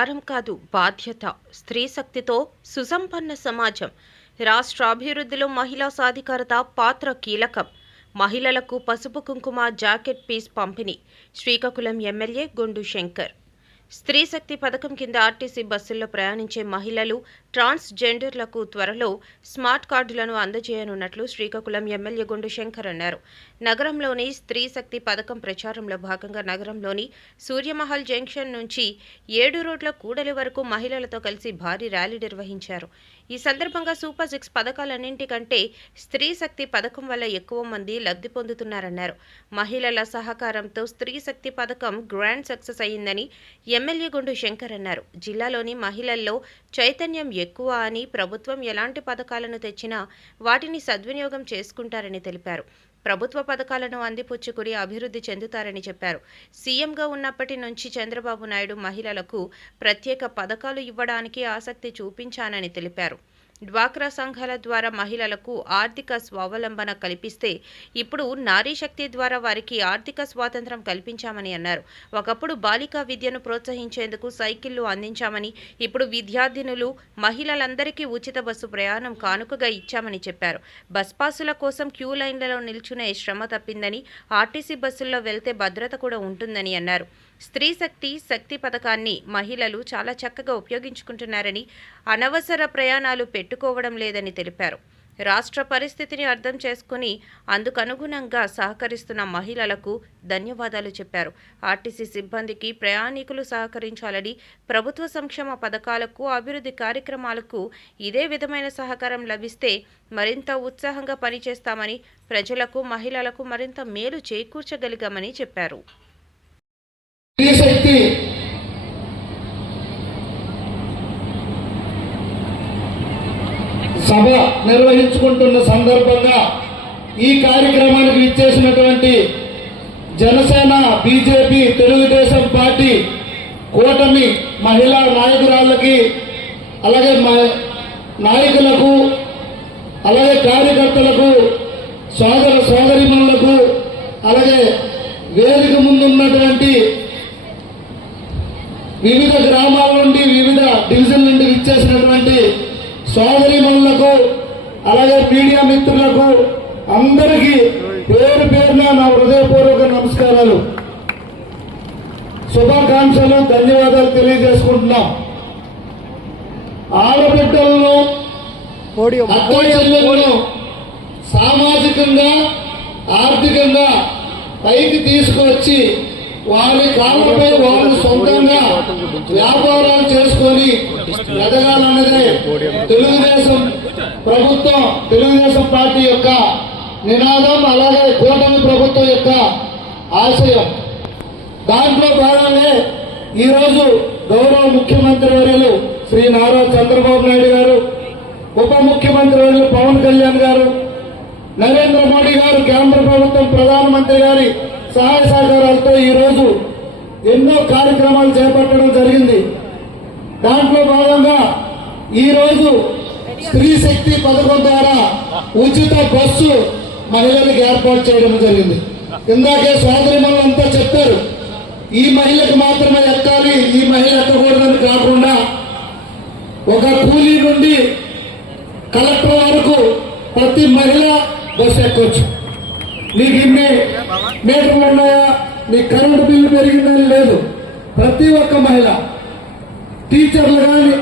భారం కాదు బాధ్యత స్త్రీ శక్తితో సుసంపన్న సమాజం. రాష్ట్ర అభివృద్ధిలో మహిళా సాధికారత పాత్ర కీలకం. మహిళలకు పసుపు కుంకుమ జాకెట్ పీస్ పంపిణీ. శ్రీకాకుళం ఎమ్మెల్యే గుండు శంకర్. స్త్రీ శక్తి పథకం కింద ఆర్టీసీ బస్సుల్లో ప్రయాణించే మహిళలు ట్రాన్స్జెండర్లకు త్వరలో స్మార్ట్ కార్డులను అందజేయనున్నట్లు శ్రీకాకుళం ఎమ్మెల్యే గుండు శంకర్ అన్నారు. నగరంలోని స్త్రీ శక్తి పథకం ప్రచారంలో భాగంగా నగరంలోని సూర్యమహల్ జంక్షన్ నుంచి ఏడు రోడ్ల కూడలి వరకు మహిళలతో కలిసి భారీ ర్యాలీ నిర్వహించారు. ఈ సందర్భంగా సూపర్ సిక్స్ పథకాలన్నింటికంటే స్త్రీ శక్తి పథకం వల్ల ఎక్కువ మంది లబ్ధి పొందుతున్నారన్నారు. మహిళల సహకారంతో స్త్రీ శక్తి పథకం గ్రాండ్ సక్సెస్ అయిందని ఎమ్మెల్యే గుండు శంకర్ అన్నారు. జిల్లాలోని మహిళల్లో చైతన్యం ఎక్కువ అని ప్రభుత్వం ఎలాంటి పథకాలను తెచ్చినా వాటిని సద్వినియోగం చేసుకుంటారని తెలిపారు. ప్రభుత్వ పథకాలను అందిపుచ్చుకుని అభివృద్ధి చెందుతారని చెప్పారు. సీఎంగా ఉన్నప్పటి నుంచి చంద్రబాబు నాయుడు మహిళలకు ప్రత్యేక పథకాలు ఇవ్వడానికి ఆసక్తి చూపించానని తెలిపారు. డ్వాక్రా సంఘాల ద్వారా మహిళలకు ఆర్థిక స్వావలంబన కల్పిస్తే ఇప్పుడు నారీ శక్తి ద్వారా వారికి ఆర్థిక స్వాతంత్రం కల్పించామని అన్నారు. ఒకప్పుడు బాలికా విద్యను ప్రోత్సహించేందుకు సైకిళ్ళు అందించామని ఇప్పుడు విద్యార్థినులు మహిళలందరికీ ఉచిత బస్సు ప్రయాణం కానుకగా ఇచ్చామని చెప్పారు. బస్ పాసుల కోసం క్యూ లైన్లలో నిల్చునే శ్రమ తప్పిందని ఆర్టీసీ బస్సుల్లో వెళ్తే భద్రత కూడా ఉంటుందని అన్నారు. స్త్రీ శక్తి శక్తి పథకాన్ని మహిళలు చాలా చక్కగా ఉపయోగించుకుంటున్నారని అనవసర ప్రయాణాలు పెట్టుకోవడం లేదని తెలిపారు. రాష్ట్ర పరిస్థితిని అర్థం చేసుకుని అందుకనుగుణంగా సహకరిస్తున్న మహిళలకు ధన్యవాదాలు చెప్పారు. ఆర్టీసీ సిబ్బందికి ప్రయాణికులు సహకరించాలని ప్రభుత్వ సంక్షేమ పథకాలకు అభివృద్ధి కార్యక్రమాలకు ఇదే విధమైన సహకారం లభిస్తే మరింత ఉత్సాహంగా పనిచేస్తామని ప్రజలకు మహిళలకు మరింత మేలు చేకూర్చగలిగామని చెప్పారు. ఈ శక్తి సభ నిర్వహించుకుంటున్న సందర్భంగా ఈ కార్యక్రమానికి ఇచ్చేసినటువంటి జనసేన బీజేపీ తెలుగుదేశం పార్టీ కూటమి మహిళా నాయకురాళ్ళకి అలాగే నాయకులకు అలాగే కార్యకర్తలకు సోదర సోదరిమణులకు అలాగే వేదిక ముందున్నటువంటి వివిధ గ్రామాల నుండి వివిధ డివిజన్ నుండి ఇచ్చేసినటువంటి సోదరిమణులకు అలాగే మీడియా మిత్రులకు అందరికీ పేరు పేరున నా హృదయపూర్వక నమస్కారాలు. శుభాకాంక్షలు ధన్యవాదాలు తెలియజేసుకుంటున్నాం. ఆడబిడ్డలను అక్క చెల్లెలను సామాజికంగా ఆర్థికంగా పైకి తీసుకొచ్చి వారి కాళ్ళపై వాళ్ళు సొంతంగా వ్యాపారాలు చేసుకొని ఎదగాలన్నదే తెలుగుదేశం ప్రభుత్వం తెలుగుదేశం పార్టీ యొక్క నినాదం అలాగే కూటమి ప్రభుత్వం యొక్క ఆశయం. దాంట్లో భాగంగా ఈరోజు గౌరవ ముఖ్యమంత్రి వర్యులు శ్రీ నారా చంద్రబాబు నాయుడు గారు ఉప ముఖ్యమంత్రి వర్యులు పవన్ కళ్యాణ్ గారు నరేంద్ర మోడీ గారు కేంద్ర ప్రభుత్వం ప్రధానమంత్రి గారి సహాయ సహకారాలతో ఈరోజు ఎన్నో కార్యక్రమాలు చేపట్టడం జరిగింది. దాంట్లో భాగంగా ఈరోజు స్త్రీ శక్తి పథకం ద్వారా ఉచిత బస్సు మహిళలకు ఏర్పాటు చేయడం జరిగింది. ఇందాకే సోదరి చెప్పారు ఈ మహిళకు మాత్రమే ఎక్కాలి ఈ మహిళ ఎక్కకూడదని కాకుండా ఒక కూలీ నుండి కలెక్టర్ వరకు ప్రతి మహిళ బస్సు ఎక్కొచ్చు. నీకు ఇన్ని మీటర్లు ఉన్నాయా నీ కరెంటు బిల్లు పెరిగిందని లేదు. ప్రతి ఒక్క మహిళ టీచర్లు కానీ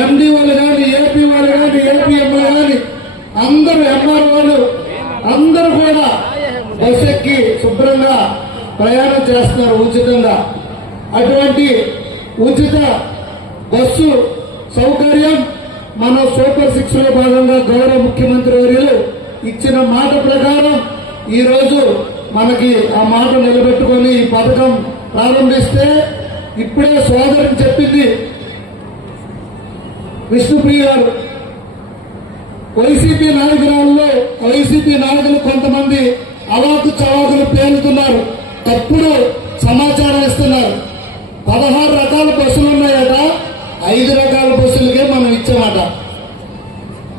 ఎండి వాళ్ళు కానీ ఏపీ వాళ్ళు కానీ ఏపీఎం కానీ అందరూ ఎంఆర్ వాళ్ళు అందరూ కూడా బస్ ఎక్కి శుభ్రంగా ప్రయాణం చేస్తున్నారు ఉచితంగా. అటువంటి ఉచిత బస్సు సౌకర్యం మన సూపర్ సిక్స్లో భాగంగా గౌరవ ముఖ్యమంత్రి వర్యులు ఇచ్చిన మాట ప్రకారం ఈరోజు మనకి ఆ మాట నిలబెట్టుకొని ఈ పథకం ప్రారంభిస్తే ఇప్పుడే సోదరుని చెప్పింది విష్ణుప్రియ గారు. వైసీపీ నాయకురాల్లో వైసీపీ నాయకులు కొంతమంది అవాకు చవాకులు పేలుతున్నారు. తప్పుడు సమాచారం ఇస్తున్నారు. పదహారు రకాల బస్సులు ఉన్నాయట. ఐదు రకాల బస్సులకే మనం ఇచ్చామట.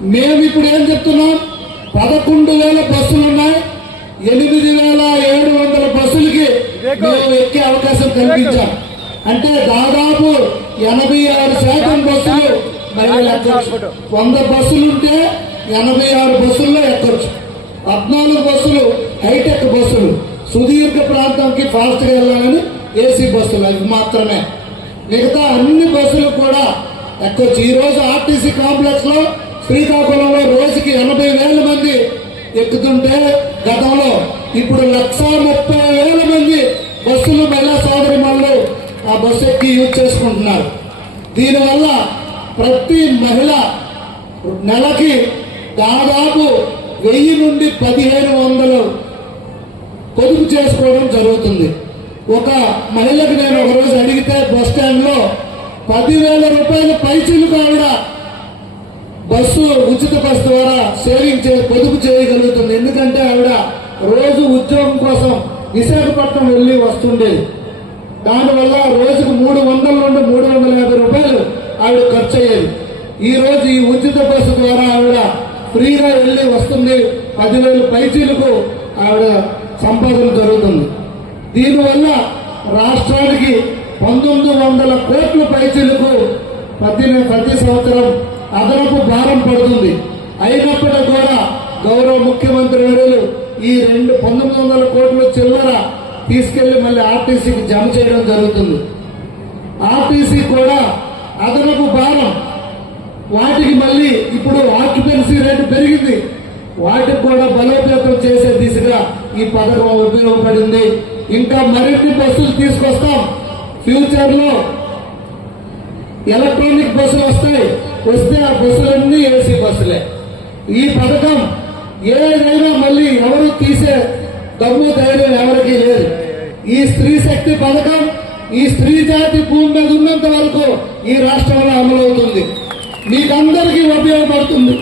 మేము ఇప్పుడు ఏం చెప్తున్నాం? పదకొండు వేల బస్సులు ఉన్నాయి. ఎనిమిది వేల ఏడు వందల బస్సులకి మేము ఎక్కే అవకాశం కల్పించాం. అంటే దాదాపు ఎనభై ఆరు శాతం బస్సులు వంద బస్సులు ఉంటే ఎనభై ఆరు బస్సుల్లో ఎక్కవచ్చు పద్నాలుగు బస్సులు హైటెక్ బస్సులు సుదీర్ఘ ప్రాంతానికి ఫాస్ట్గా వెళ్ళాలని ఏసీ బస్సులు అవి మాత్రమే. మిగతా అన్ని బస్సులు కూడా ఎక్కొచ్చు. ఈ రోజు ఆర్టీసీ కాంప్లెక్స్లో శ్రీకాకుళంలో రోజుకి ఎనభై వేల మంది ఎక్కుతుంటే గతంలో ఇప్పుడు లక్ష ముప్పై వేల మంది బస్సులు మహిళా సోదరి ఆ బస్సు ఎక్కి యూజ్ చేసుకుంటున్నారు. దీనివల్ల ప్రతి మహిళ నెలకి దాదాపు వెయ్యి నుండి పదిహేను వందలు పొదుపు చేసుకోవడం జరుగుతుంది. ఒక మహిళకు నేను ఒక రోజు అడిగితే బస్ స్టాండ్లో పదివేల రూపాయల పైచీలకు కూడా బస్సు ఉచిత బస్సు ద్వారా సేవింగ్ చే పొదుపు చేయగలుగుతుంది. ఎందుకంటే ఆవిడ రోజు ఉద్యోగం కోసం విశాఖపట్నం వెళ్ళి వస్తుండేది దానివల్ల రోజుకు మూడు వందల నుండి మూడు వందల యాభై రూపాయలు ఆవిడ ఖర్చు అయ్యేది ఈ రోజు ఈ ఉచిత బస్సు ద్వారా ఆవిడ ఫ్రీగా వెళ్ళి వస్తుంది. పదివేలు పైచీలకు ఆవిడ సంపాదన జరుగుతుంది. దీనివల్ల రాష్ట్రానికి పంతొమ్మిది వందల కోట్ల పైచీలకు ప్రతి ప్రతి సంవత్సరం అదనపు భారం పడుతుంది. అయినప్పటికీ కూడా గౌరవ ముఖ్యమంత్రి వర్యులు ఈ రెండు పంతొమ్మిది వందల కోట్ల చిల్లర తీసుకెళ్ళి మళ్ళీ ఆర్టీసీకి జమ చేయడం జరుగుతుంది. ఆర్టీసీ కూడా అదనపు భారం. వాటికి మళ్ళీ ఇప్పుడు ఆక్యుపెన్సీ రేటు పెరిగింది. వాటికి కూడా బలోపేతం చేసే దిశగా ఈ పథకం ఉపయోగపడింది. ఇంకా మరిన్ని బస్సులు తీసుకొస్తాం. ఫ్యూచర్లో ఎలక్ట్రానిక్ బస్సులు వస్తాయి. వస్తే ఆ బస్సులన్నీ ఏసీ బస్సులే. ఈ పథకం ఏదైనా మళ్ళీ ఎవరు తీసే దమ్ము ధైర్యం ఎవరికీ లేదు. ఈ స్త్రీ శక్తి పథకం ఈ స్త్రీ జాతి భూమి మీద ఉన్నంత వరకు ఈ రాష్ట్రంలో అమలవుతుంది. మీకందరికీ ఉపయోగపడుతుంది.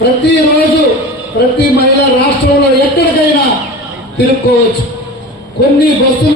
ప్రతిరోజు ప్రతి మహిళ రాష్ట్రంలో ఎక్కడికైనా తిరుక్కోవచ్చు. కొన్ని బస్సులు